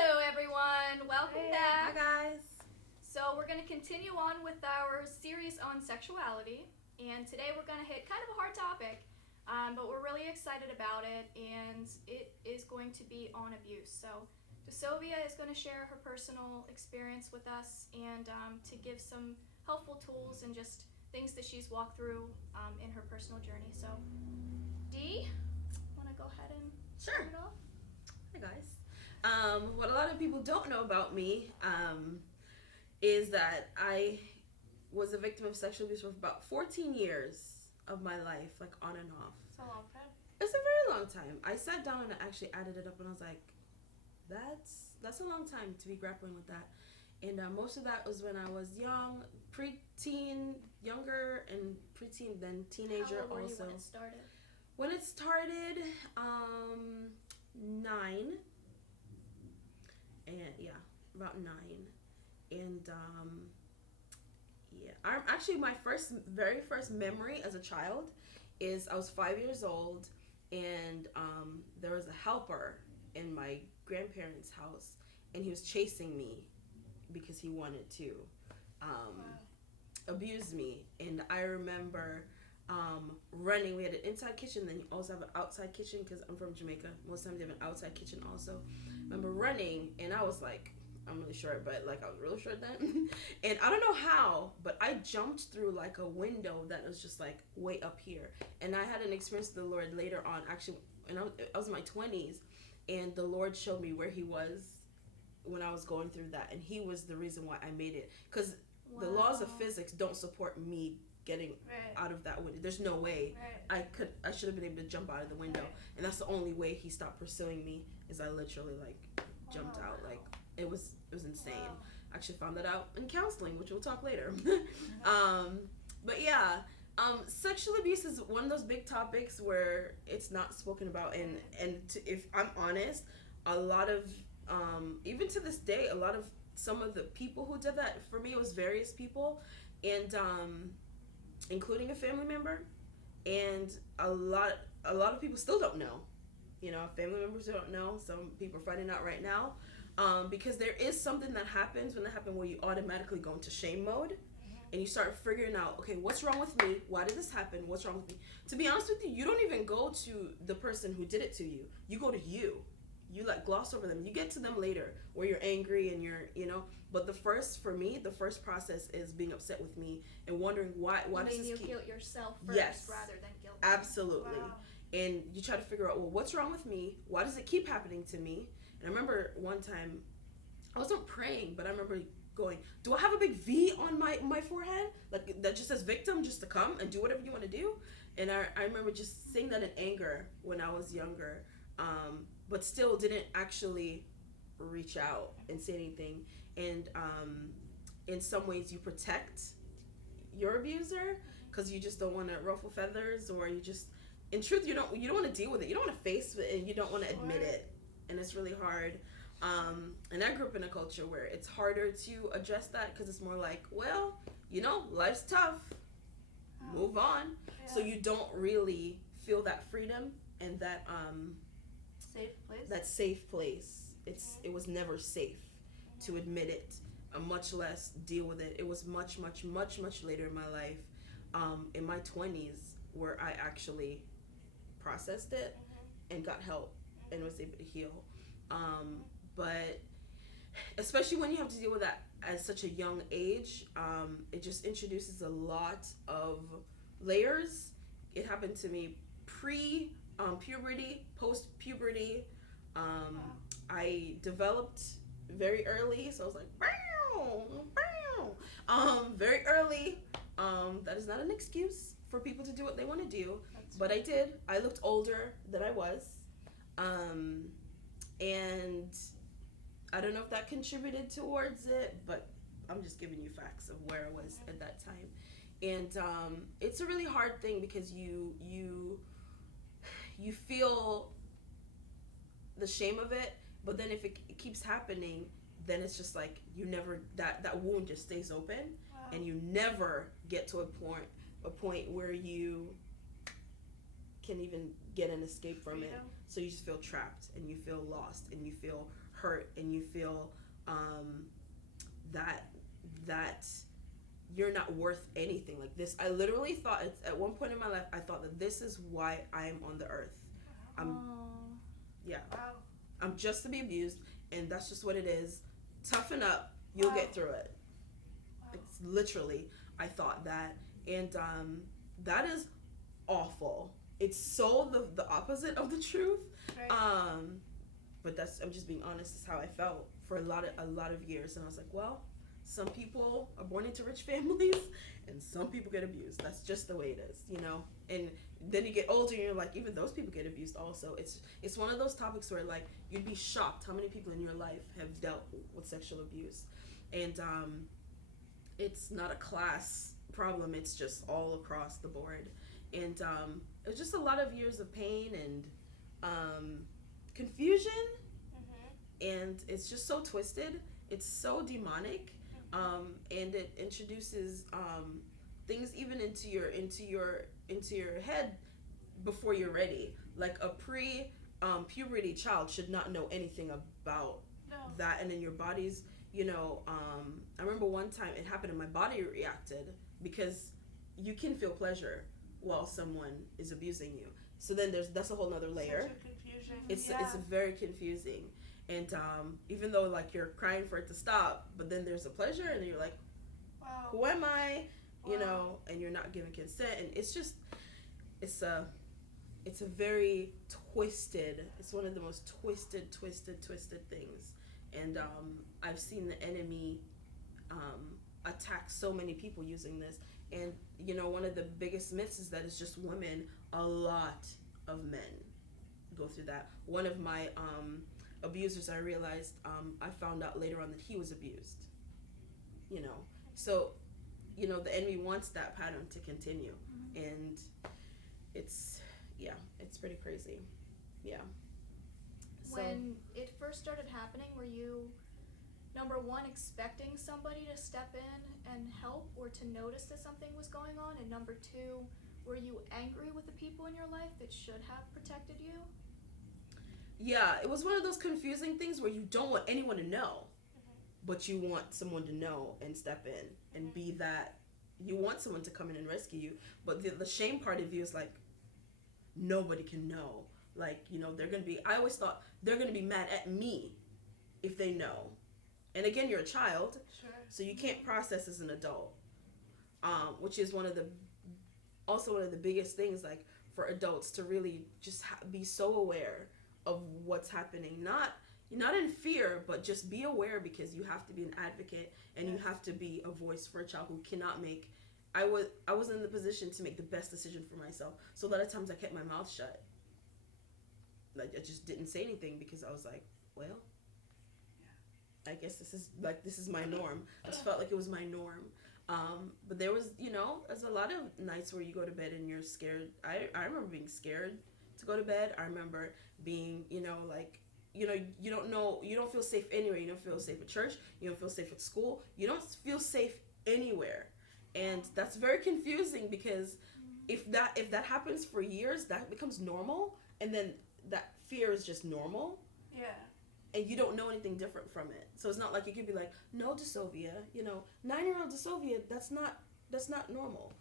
Hello everyone, welcome back. Hi guys. So we're going to continue on with our series on sexuality, and today we're going to hit kind of a hard topic, but we're really excited about it, and it is going to be on abuse. So DeSovia is going to share her personal experience with us and to give some helpful tools and just things that she's walked through in her personal journey. So Dee, want to go ahead and start it off? Hi guys. What a lot of people don't know about me is that I was a victim of sexual abuse for about 14 years of my life, like on and off. It's a long time. It's a very long time. I sat down and I actually added it up and I was like, that's a long time to be grappling with that. And most of that was when I was young, preteen, younger, and preteen, then teenager. How old were you also. when it started? When it started, 9. And yeah, about 9. And yeah, I'm actually my very first memory as a child is I was 5 years old, and there was a helper in my grandparents' house, and he was chasing me because he wanted to abuse me. And I remember running. We had an inside kitchen, then you also have an outside kitchen because I'm from Jamaica. Most times they have an outside kitchen also. I remember running, and I was like, I'm really short, but like I was really short then. And I don't know how, but I jumped through like a window that was just like way up here. And I had an experience with the Lord later on, actually, and I was in my 20s, and the Lord showed me where he was when I was going through that, and he was the reason why I made it. Because the laws of physics don't support me getting out of that window. There's no way I should have been able to jump out of the window, and that's the only way he stopped pursuing me. Is I literally like jumped out. Like it was insane. I actually found that out in counseling, which we'll talk later. But yeah, sexual abuse is one of those big topics where it's not spoken about, and if I'm honest, a lot of even to this day, a lot of some of the people who did that, for me it was various people, and including a family member, and a lot of people still don't know. You know, family members don't know. Some people are finding out right now, because there is something that happens when that happens where you automatically go into shame mode, and you start figuring out, okay, what's wrong with me? Why did this happen? What's wrong with me? To be honest with you, you don't even go to the person who did it to you. You go to you. You like gloss over them. You get to them later where you're angry and but the first process is being upset with me and wondering why does this keep... guilt yourself first rather than guilt me. Absolutely. Wow. And you try to figure out, well, what's wrong with me? Why does it keep happening to me? And I remember one time, I wasn't praying, but I remember going, do I have a big V on my forehead? Like, that just says victim, just to come and do whatever you want to do? And I remember just saying that in anger when I was younger, but still didn't actually reach out and say anything. And in some ways, you protect your abuser because you just don't want to ruffle feathers, or you just... In truth, you don't want to deal with it. You don't want to face it, and you don't want to admit it, and it's really hard. And I grew up in a culture where it's harder to address that because it's more like, well, life's tough. Move on. Yeah. So you don't really feel that freedom and that safe place. That safe place. It was never safe to admit it, much less deal with it. It was much, much, much, much later in my life, in my 20s, where I actually processed it and got help and was able to heal. But especially when you have to deal with that at such a young age, it just introduces a lot of layers. It happened to me pre-puberty, post-puberty. I developed very early, so I was like, bow, bow. Very early. That is not an excuse for people to do what they want to do. But I did. I looked older than I was. And I don't know if that contributed towards it, but I'm just giving you facts of where I was at that time. And it's a really hard thing because you feel the shame of it, but then if it keeps happening, then it's just like you never... That wound just stays open, and you never get to a point where you can even get an escape from it. So you just feel trapped, and you feel lost, and you feel hurt and you feel that that you're not worth anything. Like this, I literally thought at one point in my life, I thought that this is why I am on the earth. I'm yeah. Wow. I'm just to be abused, and that's just what it is. Toughen up, you'll get through it. It's literally, I thought that, and that is awful. It's so the opposite of the truth. Right. But that's, I'm just being honest. Is how I felt for a lot of years, and I was like, well, some people are born into rich families, and some people get abused. That's just the way it is, you know. And then you get older, and you're like, even those people get abused also. It's one of those topics where like you'd be shocked how many people in your life have dealt with sexual abuse, and it's not a class problem. It's just all across the board, and it was just a lot of years of pain and confusion, and it's just so twisted. It's so demonic, and it introduces things even into your head before you're ready. Like a puberty child should not know anything about that, and then your body's, you know. I remember one time it happened and my body reacted because you can feel pleasure while someone is abusing you. So then that's a whole nother layer. Such a confusion. It's very confusing, and even though like you're crying for it to stop, but then there's a pleasure, and you're like, wow. who am I? You know, and you're not giving consent, and it's just it's a very twisted. It's one of the most twisted things, and I've seen the enemy attack so many people using this. And you know, one of the biggest myths is that it's just women. A lot of men go through that. One of my abusers, I realized, I found out later on that he was abused. You know, so you know the enemy wants that pattern to continue, and it's pretty crazy. Yeah. When it first started happening, were you, number one, expecting somebody to step in and help or to notice that something was going on? And number two, were you angry with the people in your life that should have protected you? Yeah, it was one of those confusing things where you don't want anyone to know, but you want someone to know and step in and be that. You want someone to come in and rescue you, but the shame part of you is like, nobody can know. Like, you know, I always thought they're going to be mad at me if they know. And again, you're a child, so you can't process as an adult, which is one of the biggest things, like, for adults to really just be so aware of what's happening. Not in fear, but just be aware, because you have to be an advocate, and you have to be a voice for a child who cannot make. I was in the position to make the best decision for myself, so a lot of times I kept my mouth shut. Like, I just didn't say anything because I was like, well, I guess this is my norm. I just felt like it was my norm. But there was, you know, there's a lot of nights where you go to bed and you're scared. I remember being scared to go to bed. I remember being, you know, like, you know, you don't feel safe anywhere. You don't feel safe at church. You don't feel safe at school. You don't feel safe anywhere. And that's very confusing, because if that happens for years, that becomes normal, and then that fear is just normal. Yeah. And you don't know anything different from it. So it's not like you could be like, no, DeSovia, you know, 9-year-old DeSovia, that's not normal.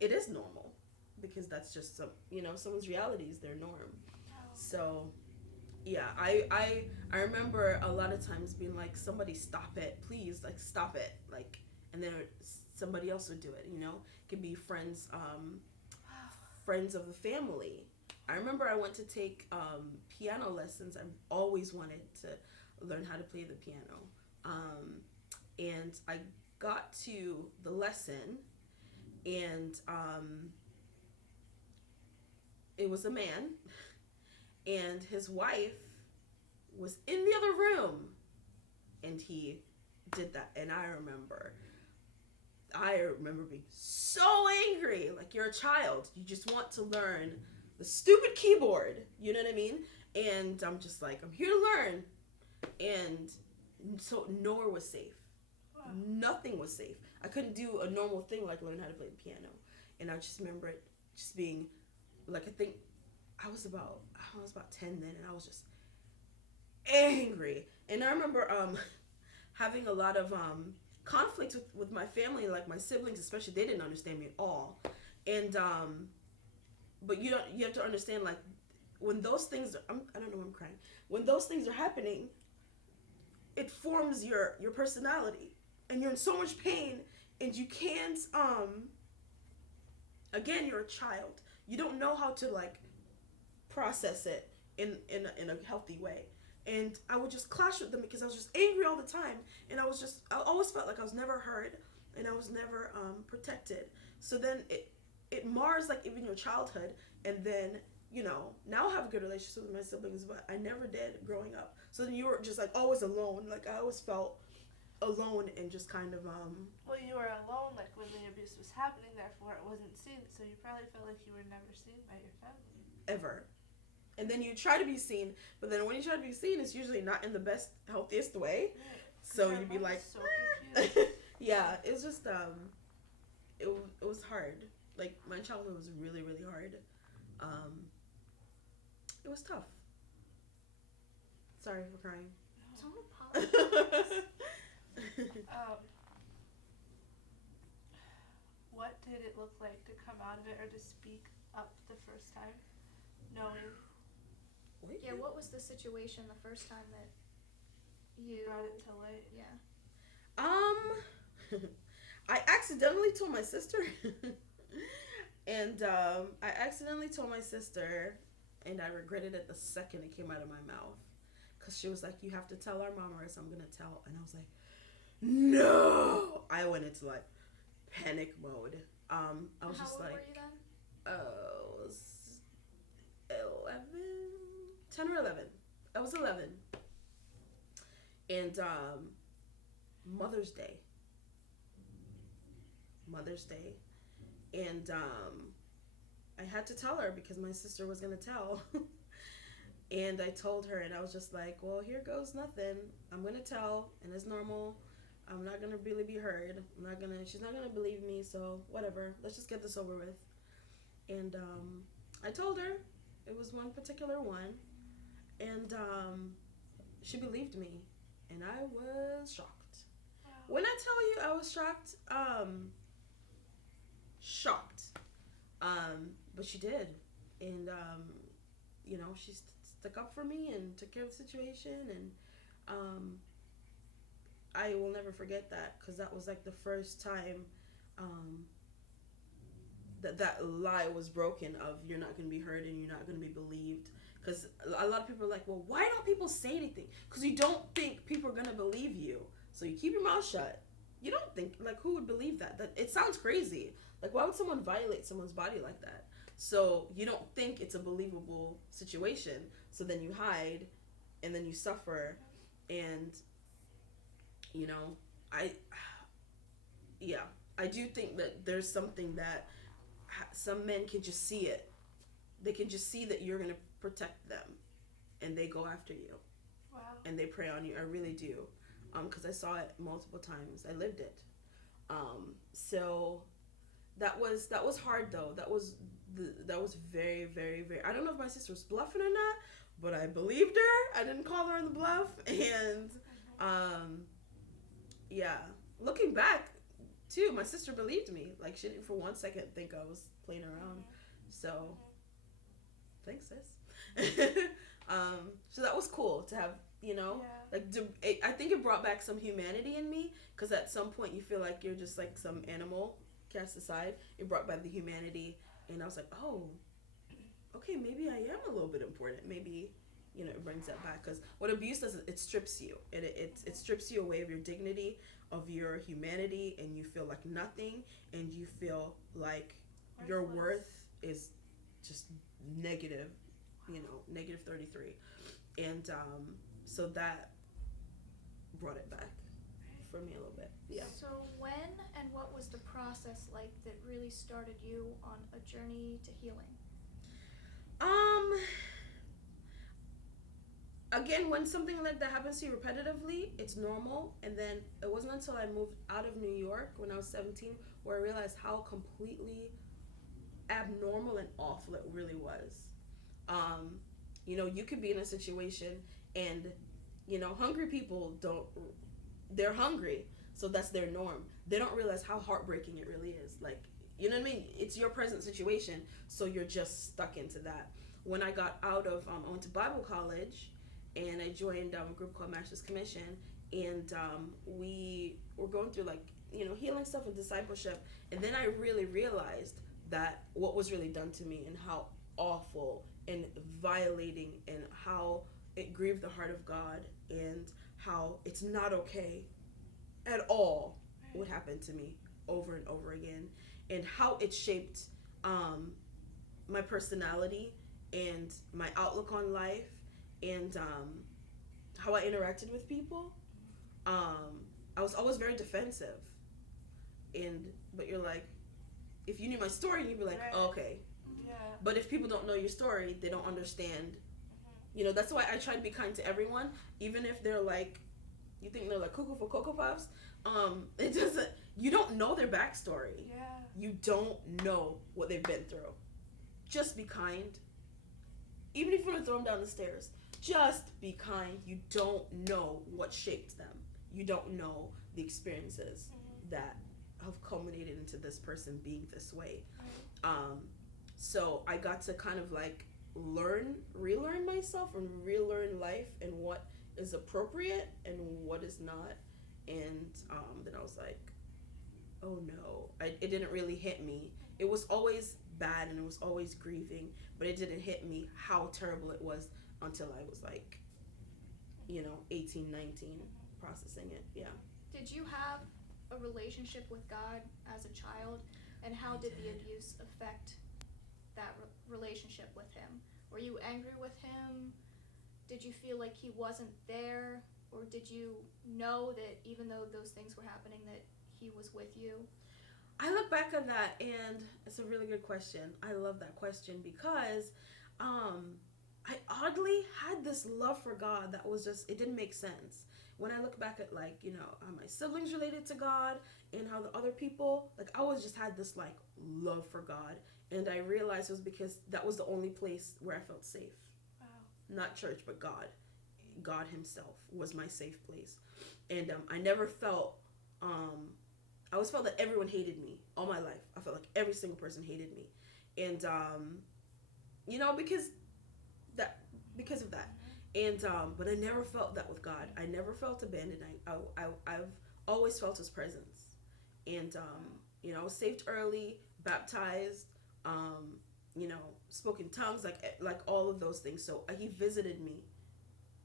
It is normal, because that's just someone's reality is their norm. So yeah, I remember a lot of times being like, somebody stop it, please, like, stop it, like, and then somebody else would do it, you know. It could be friends of the family. I remember I went to take piano lessons. I always wanted to learn how to play the piano. And I got to the lesson, and it was a man, and his wife was in the other room, and he did that. And I remember being so angry. Like, you're a child, you just want to learn the stupid keyboard, you know what I mean? And I'm just like, I'm here to learn. And so nowhere was safe. Nothing was safe. I couldn't do a normal thing like learn how to play the piano. And I just remember it just being like, I think I was about 10 then, and I was just angry. And I remember having a lot of conflict with my family, like my siblings especially. They didn't understand me at all. And but you have to understand, like, when those things I don't know why I'm crying. When those things are happening, it forms your personality, and you're in so much pain, and you can't again, you're a child. You don't know how to, like, process it in a healthy way. And I would just clash with them because I was just angry all the time, and I always felt like I was never heard, and I was never protected. So then it mars, like, even your childhood. And then, now I have a good relationship with my siblings, but I never did growing up. So then you were just, like, always alone. Like, I always felt alone and just kind of Well, you were alone, like, when the abuse was happening, therefore it wasn't seen, so you probably felt like you were never seen by your family. ever. And then you try to be seen, but then when you try to be seen, it's usually not in the best, healthiest way. Right. So Your you'd be like, mom's so confused. yeah, it's just it was hard. Like, my childhood was really, really hard. It was tough. Sorry for crying. Don't apologize. Um, what did it look like to come out of it or to speak up the first time, knowing Wait. Yeah, what was the situation the first time that you brought it to light? Yeah. I accidentally told my sister, and I accidentally told my sister, and I regretted it the second it came out of my mouth, because she was like, "You have to tell our mom, or else I'm gonna tell." And I was like, "No!" I went into, like, panic mode. I was How just old like, were you then? I was 11, 10 or 11. I was 11, and Mother's Day. Mother's Day, and I had to tell her because my sister was gonna tell. And I told her, and I was just like, "Well, here goes nothing. I'm gonna tell, and it's normal. I'm not gonna really be heard. She's not gonna believe me. So whatever. Let's just get this over with." And I told her it was one particular one, and she believed me, and I was shocked. Wow. When I tell you I was shocked, shocked. But she did, and she stuck up for me and took care of the situation, and I will never forget that, because that was, like, the first time that lie was broken of you're not going to be heard and you're not going to be believed. Because a lot of people are like, "Well, why don't people say anything?" Because you don't think people are going to believe you, so you keep your mouth shut. You don't think, like, who would believe that it sounds crazy. Like, why would someone violate someone's body like that? So you don't think it's a believable situation, so then you hide, and then you suffer. And I I do think that there's something that some men can just see it. They can just see that you're going to protect them, and they go after you. Wow. And they prey on you. I really do, because I saw it multiple times. I lived it. So that was hard, though. That was very, very, very. I don't know if my sister was bluffing or not, but I believed her. I didn't call her on the bluff, and yeah. Looking back, too, my sister believed me. Like, she didn't for one second think I was playing around. So, thanks, sis. So that was cool to have, Yeah. like, I think it brought back some humanity in me, because at some point you feel like you're just like some animal cast aside. It brought back the humanity, and I was like, oh, okay, maybe I am a little bit important. Maybe, it brings that back, because what abuse does is it strips you. It strips you away of your dignity, of your humanity, and you feel like nothing, and you feel like your worth is just negative, negative 33. And so that brought it back for me a little bit. Yeah. So when and what was the process like that really started you on a journey to healing? Again, when something like that happens to you repetitively, it's normal. And then it wasn't until I moved out of New York when I was 17 where I realized how completely abnormal and awful it really was. You could be in a situation and Hungry people don't, they're hungry, so that's their norm. They don't realize how heartbreaking it really is. Like, you know what I mean? It's your present situation, so you're just stuck into that. When I got out of, I went to Bible college, and I joined a group called Master's Commission, and we were going through like healing stuff and discipleship, and then I really realized that what was really done to me and how awful and violating and how it grieved the heart of God and how it's not okay at all what happened to me over and over again, and how it shaped my personality and my outlook on life, and how I interacted with people. I was always very defensive, but you're like, if you knew my story, you'd be like, Right. oh, okay. Yeah. But if people don't know your story, they don't understand. That's why I try to be kind to everyone, even if they're like, you think they're like cuckoo for Cocoa Puffs. It doesn't. You don't know their backstory. Yeah. You don't know what they've been through. Just be kind. Even if you want to throw them down the stairs, just be kind. You don't know what shaped them. You don't know the experiences that have culminated into this person being this way. So I got to kind of like relearn myself and relearn life and what is appropriate and what is not. And then I was like, oh no, it didn't really hit me. It was always bad and it was always grieving, but it didn't hit me how terrible it was until I was like 18, 19, processing it. Yeah. Did you have a relationship with God as a child, and how did the abuse affect that relationship with him? Were you angry with him? Did you feel like he wasn't there, or did you know that even though those things were happening that he was with you? I look back on that, and it's a really good question. I love that question because I oddly had this love for God that was just, it didn't make sense. When I look back at like, how my siblings related to God and how the other people, like I always just had this like love for God. And I realized it was because that was the only place where I felt safe. Wow. Not church, but God. God himself was my safe place. And I never felt, I always felt that everyone hated me all my life. I felt like every single person hated me. And, because of that. And, but I never felt that with God. I never felt abandoned. I've always felt his presence. And, I was saved early, baptized, spoke in tongues, like all of those things. So he visited me,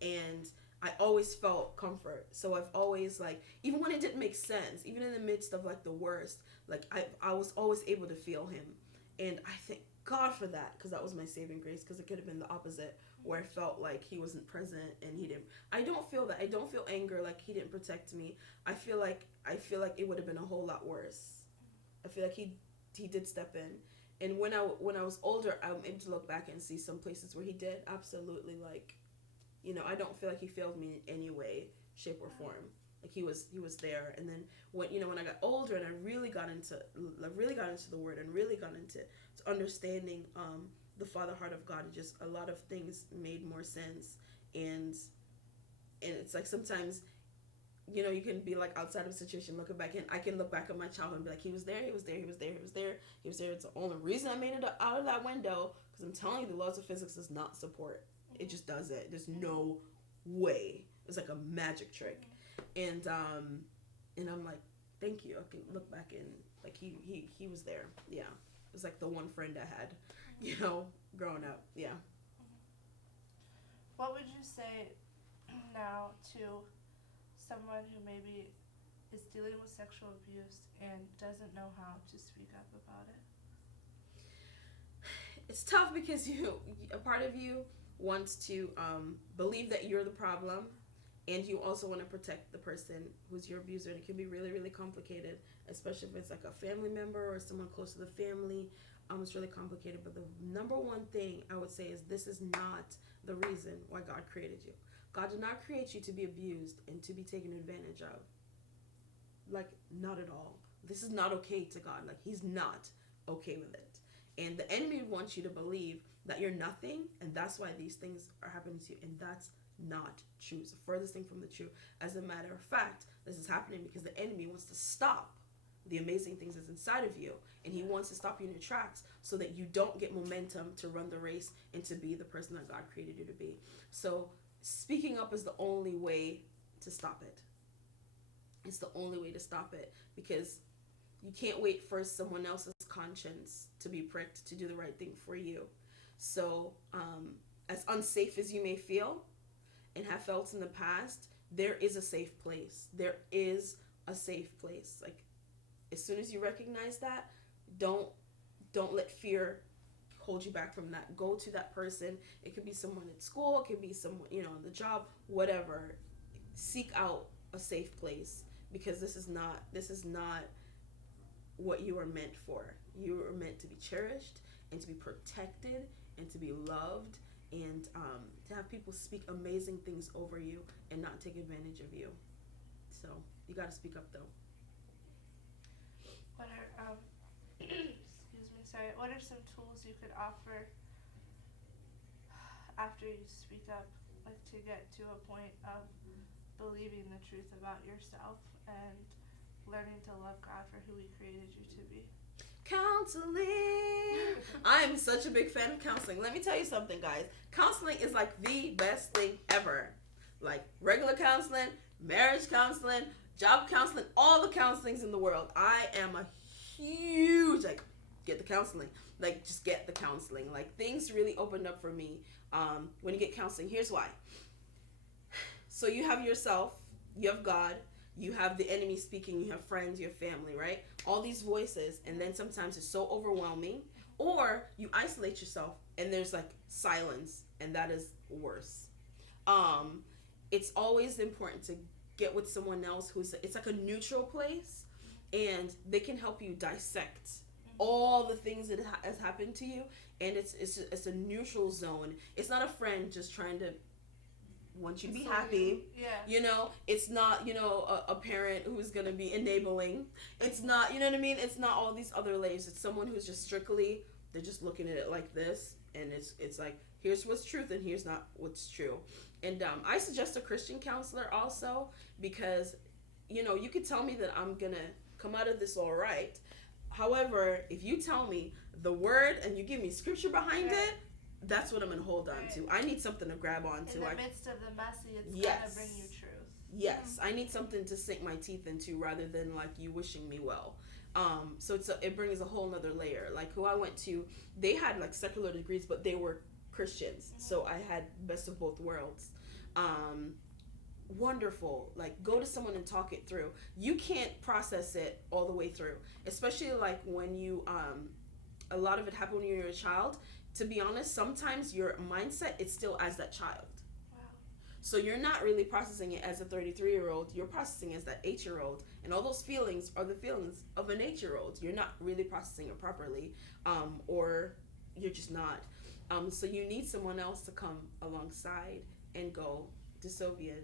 and I always felt comfort. So I've always like, even when it didn't make sense, even in the midst of like the worst, like I was always able to feel him. And I thank God for that, because that was my saving grace, because it could have been the opposite, where I felt like he wasn't present and he didn't. I don't feel that. I don't feel anger like he didn't protect me. I feel like it would have been a whole lot worse. I feel like he did step in. And when I was older, I'm able to look back and see some places where he did absolutely, like, I don't feel like he failed me in any way, shape, or form. Like he was there. And then when I got older and I really got into the word and really got into understanding the Father heart of God, just a lot of things made more sense. And it's like sometimes you can be like outside of a situation, looking back, and I can look back at my childhood and be like, he was there. It's the only reason I made it out of that window, because I'm telling you, the laws of physics does not support. It just doesn't. There's no way. It's like a magic trick. And I'm like, thank you. I can look back and like he was there. Yeah. It was like the one friend I had, growing up. Yeah. What would you say now to someone who maybe is dealing with sexual abuse and doesn't know how to speak up about it? It's tough because a part of you wants to believe that you're the problem, and you also want to protect the person who's your abuser, and it can be really, really complicated, especially if it's like a family member or someone close to the family. It's really complicated, but the number one thing I would say is this is not the reason why God created you. God did not create you to be abused and to be taken advantage of. Like, not at all. This is not okay to God. Like, he's not okay with it. And the enemy wants you to believe that you're nothing, and that's why these things are happening to you, and that's not true. It's the furthest thing from the truth. As a matter of fact, this is happening because the enemy wants to stop the amazing things that's inside of you, and he wants to stop you in your tracks so that you don't get momentum to run the race and to be the person that God created you to be. So speaking up is the only way to stop it. It's the only way to stop it, because you can't wait for someone else's conscience to be pricked to do the right thing for you. So as unsafe as you may feel and have felt in the past, there is a safe place. There is a safe place. Like, as soon as you recognize that, don't let fear hold you back from that. Go to that person. It could be someone at school, it could be someone, on the job, whatever. Seek out a safe place, because this is not what you are meant for. You are meant to be cherished and to be protected and to be loved, and to have people speak amazing things over you and not take advantage of you. So you got to speak up, though. What are what are some tools you could offer after you speak up, like to get to a point of believing the truth about yourself and learning to love God for who he created you to be? Counseling. I'm such a big fan of counseling. Let me tell you something, guys. Counseling is like the best thing ever. Like regular counseling, marriage counseling, job counseling, all the counselings in the world. I am a huge, get the counseling. Just get the counseling. Things really opened up for me when you get counseling. Here's why. So you have yourself, you have God, you have the enemy speaking, you have friends, you have family, right? All these voices, and then sometimes it's so overwhelming, or you isolate yourself and there's silence, and that is worse. It's always important to get with someone else it's like a neutral place, and they can help you dissect all the things that has happened to you, and it's a neutral zone. It's not a friend just trying to want you to be happy. Yeah. It's not, a parent who's going to be enabling. It's not, you know what I mean? It's not all these other layers. It's someone who's just strictly, they're just looking at it like this, and it's like, here's what's truth and here's not what's true. And I suggest a Christian counselor also, because, you could tell me that I'm going to come out of this all right. However, if you tell me the word and you give me scripture behind it, that's what I'm going to hold on to. I need something to grab onto. In the midst of the messy, it's going to bring you truth. Yes, I need something to sink my teeth into rather than you wishing me well. So it brings a whole nother layer. Who I went to, they had secular degrees, but they were Christians. Mm-hmm. So I had best of both worlds. Wonderful. Go to someone and talk it through. You can't process it all the way through, especially when you a lot of it happened when you were a child. To be honest, sometimes your mindset is still as that child. Wow. So you're not really processing it as a 33-year-old. You're processing it as that 8-year-old, and all those feelings are the feelings of an 8-year-old. You're not really processing it properly, or you're just not. So you need someone else to come alongside and go, DeSovia,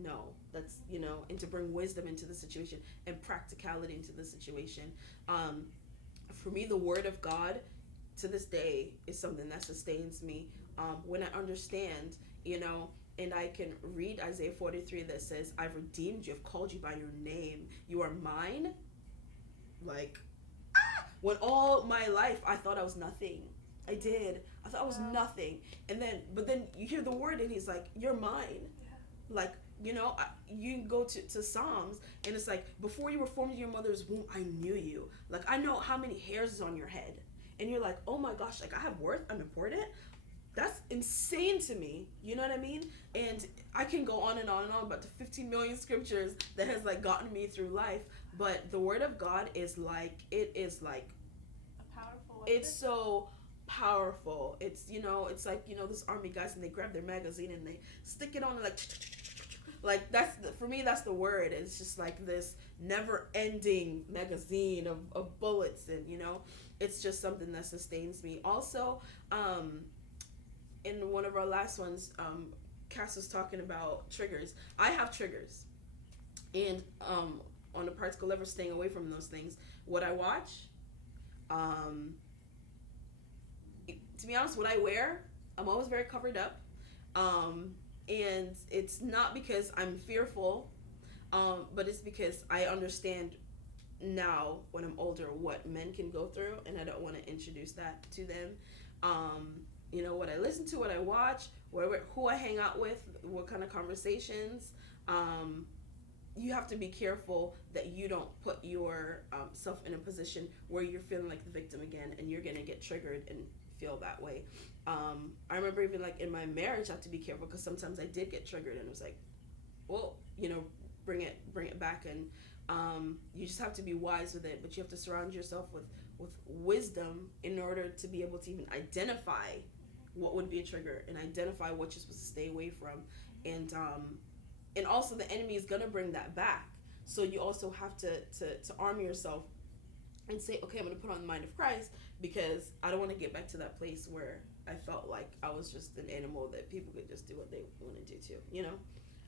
no, that's, and to bring wisdom into the situation and practicality into the situation. For me, the Word of God to this day is something that sustains me. When I understand, and I can read Isaiah 43 that says, I've redeemed you, I've called you by your name, you are mine. When all my life I thought I was nothing. I did. I thought I was nothing. But then you hear the word and he's like, you're mine. Yeah. You can go to Psalms, and it's before you were formed in your mother's womb, I knew you. I know how many hairs is on your head. And you're like, oh my gosh, I have worth, I'm important. That's insane to me. You know what I mean? And I can go on and on and on about the 15 million scriptures that has gotten me through life. But the Word of God is a powerful weapon. It's so powerful. It's this army guys, and they grab their magazine and they stick it on and for me that's the word. It's just this never ending magazine of bullets, and it's just something that sustains me. Also, in one of our last ones, Cass was talking about triggers. I have triggers, and on a particle level, staying away from those things. What I watch, to be honest, what I wear, I'm always very covered up, And it's not because I'm fearful, but it's because I understand now when I'm older what men can go through, and I don't want to introduce that to them. What I listen to, what I watch, who I hang out with, what kind of conversations. You have to be careful that you don't put your self in a position where you're feeling like the victim again, and you're gonna get triggered and feel that way. I remember even like in my marriage, I have to be careful because sometimes I did get triggered, and it was like, well, bring it back, and you just have to be wise with it. But you have to surround yourself with wisdom in order to be able to even identify what would be a trigger and identify what you're supposed to stay away from, and also the enemy is gonna bring that back. So you also have to arm yourself and say, okay, I'm gonna put on the mind of Christ, because I don't want to get back to that place where I felt like I was just an animal that people could just do what they want to do to.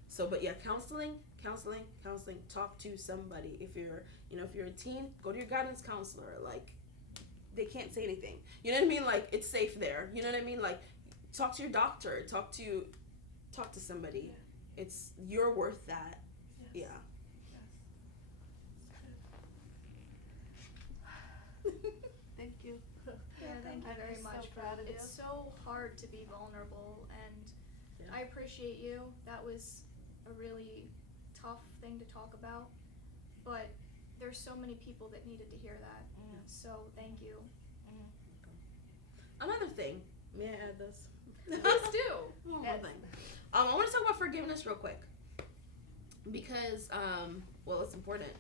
So, but yeah, counseling. Talk to somebody. If you're a teen, go to your guidance counselor. Like, they can't say anything. You know what I mean? Like, it's safe there. You know what I mean? Like, talk to your doctor. Talk to somebody. Yeah. You're worth that. Yes. Yeah. Thank you. Yeah, thank you I'm very just much. so proud of It's you. so hard to be vulnerable, and Yeah. I appreciate you. That was a really tough thing to talk about, but there's so many people that needed to hear that. So thank you. Another thing. May I add this? Please do. One more Yes. thing. I want to talk about forgiveness real quick, because it's important.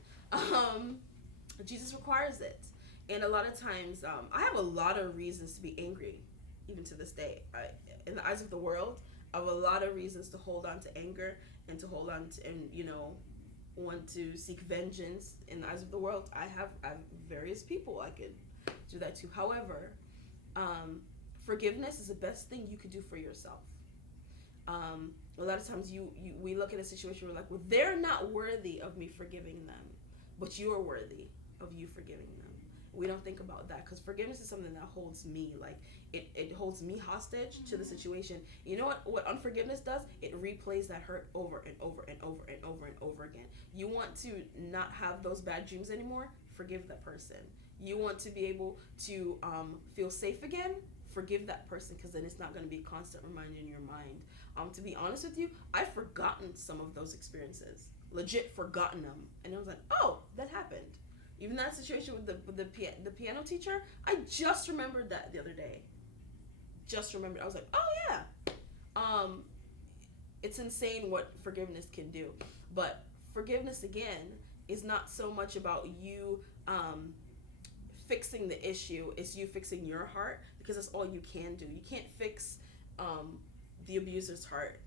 Jesus requires it, and a lot of times I have a lot of reasons to be angry, even to this day. In the eyes of the world, I have a lot of reasons to hold on to anger and to hold on to, and want to seek vengeance. In the eyes of the world, I have various people I could do that to. However, forgiveness is the best thing you could do for yourself. A lot of times we look at a situation, we're like, well, they're not worthy of me forgiving them, but you are worthy of you forgiving them. We don't think about that, because forgiveness is something that holds me, like it holds me hostage to the situation. You know what unforgiveness does? It replays that hurt over and over and over and over and over again. You want to not have those bad dreams anymore? Forgive that person. You want to be able to feel safe again? Forgive that person, because then it's not going to be a constant reminder in your mind. To be honest with you, I've forgotten some of those experiences. Legit forgotten them. And I was like, oh, that happened. Even that situation with the piano teacher, I just remembered that the other day. Just remembered. I was like, oh yeah. It's insane what forgiveness can do. But forgiveness, again, is not so much about you fixing the issue. It's you fixing your heart, because that's all you can do. You can't fix the abuser's heart.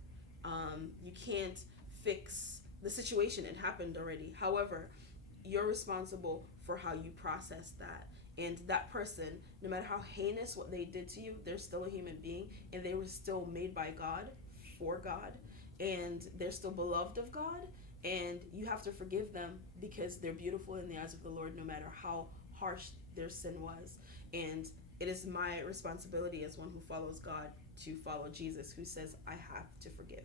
You can't fix the situation. It happened already. However, you're responsible for how you process that. And that person, no matter how heinous what they did to you, they're still a human being, and they were still made by God, for God, and they're still beloved of God, and you have to forgive them, because they're beautiful in the eyes of the Lord, no matter how harsh their sin was. And it is my responsibility as one who follows God to follow Jesus, who says I have to forgive.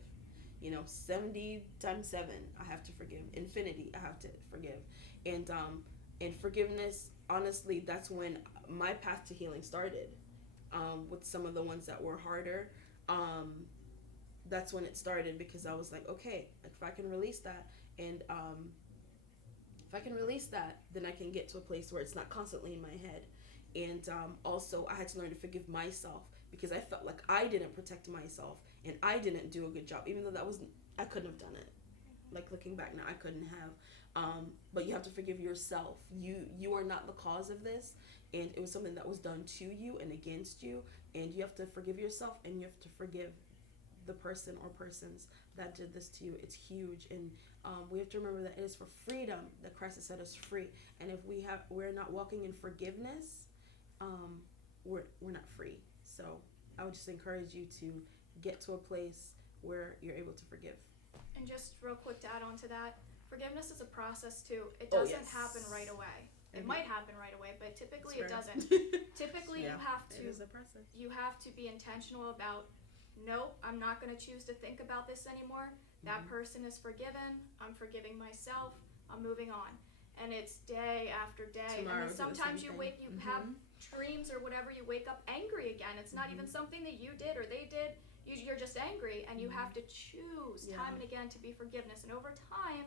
70 times 7, I have to forgive. Infinity, I have to forgive. And forgiveness, honestly, that's when my path to healing started. With some of the ones that were harder, that's when it started, because I was like, okay, if I can release that, and then I can get to a place where it's not constantly in my head. And also, I had to learn to forgive myself, because I felt like I didn't protect myself, and I didn't do a good job, even though I couldn't have done it. Like, looking back now, I couldn't have. But you have to forgive yourself. You are not the cause of this, and it was something that was done to you and against you, and you have to forgive yourself, and you have to forgive the person or persons that did this to you. It's huge, and we have to remember that it is for freedom that Christ has set us free. And if we're not walking in forgiveness, we're not free. So I would just encourage you to get to a place where you're able to forgive. And just real quick to add on to that, forgiveness is a process too. It doesn't happen right away. It might happen right away, but typically it doesn't. Typically, Yeah, you have it is a process. you have to be intentional about nope, I'm not going to choose to think about this anymore. That person is forgiven. I'm forgiving myself. I'm moving on. And it's day after day. Tomorrow, and then sometimes you have Mm-hmm. dreams or whatever, you wake up angry again. It's not even something that you did or they did. You're just angry, and you have to choose time and again to be forgiveness. And over time,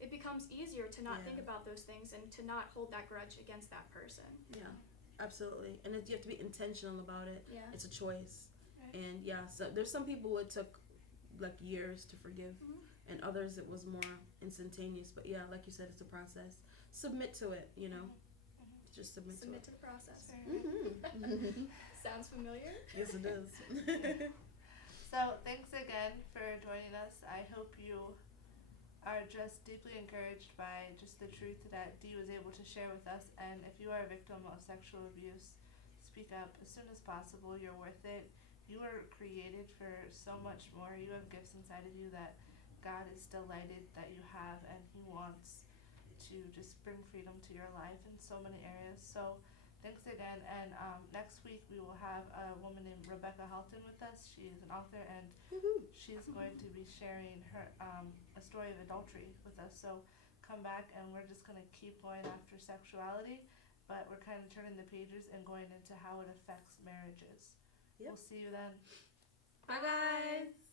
it becomes easier to not think about those things and to not hold that grudge against that person. Yeah, absolutely. And you have to be intentional about it. Yeah. It's a choice. Right. And yeah, so there's some people it took like years to forgive, and others it was more instantaneous. But yeah, like you said, it's a process. Submit to it, you know. Just submit to it. To the process. Mm-hmm. Sounds familiar? Yes, it does. So thanks again for joining us. I hope you are just deeply encouraged by just the truth that Dee was able to share with us. And if you are a victim of sexual abuse, speak up as soon as possible. You're worth it. You were created for so much more. You have gifts inside of you that God is delighted that you have, and He wants to just bring freedom to your life in so many areas. So thanks again. And next week we will have a woman named Rebecca Halton with us. She is an author, and she's going to be sharing her a story of adultery with us. So come back, and we're just going to keep going after sexuality, but we're kind of turning the pages and going into how it affects marriages. Yep. We'll see you then. Bye, guys.